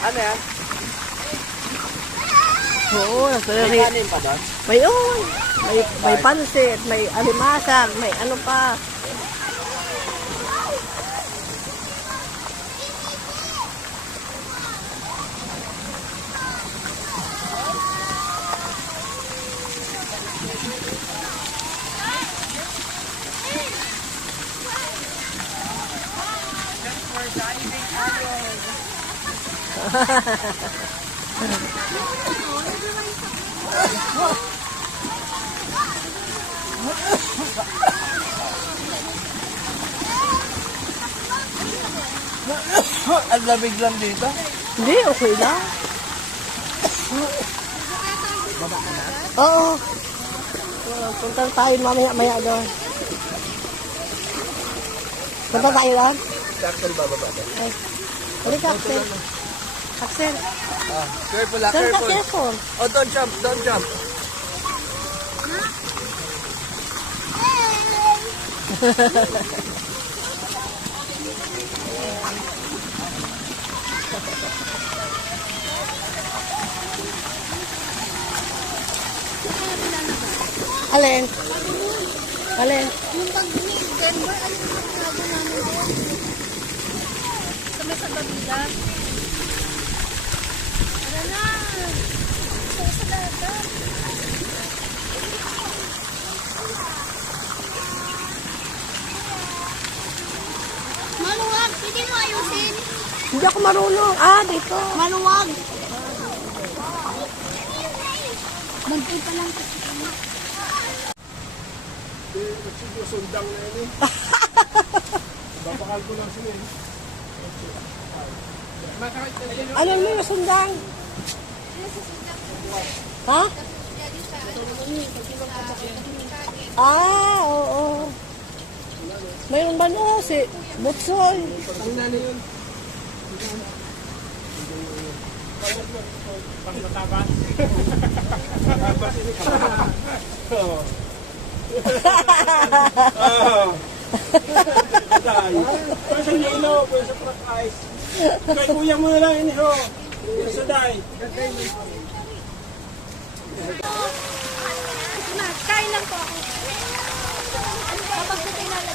Ano yan? Oo, May kanin pa doon? may pansit, may alimasag, may ano pa. Ang lamig lang dito. Hindi, okay lang. Oo. Punta tayo mamaya doon. Punta tayo doon? Axel, bababa doon. Ay. Halika, Axel. Axel. Careful, Saan ka careful. careful? Oh, don't jump, don't jump. Alin? Alin? Yung pag-Denver, ayun yung pagkado namin doon. Sa Babila. Ano na? Sa dagat. Maluwag. Pwede mo ayusin. Hindi ako marunong. Ah, dito. Maluwag. Magpil pa lang kasi kami. Sundang na yun eh. Babakal ko lang sila eh. Ano mo yung sundang? Ha? Ah, oo. Mayroon ba no? Si Butsoy. Ang nana yun. Pang matabas. Oo. Pwede niya ilo, pwede sa price. Kay kuya mo na lang iniho. Pwede sa day. Kain lang po ako. Kapag sa tinala.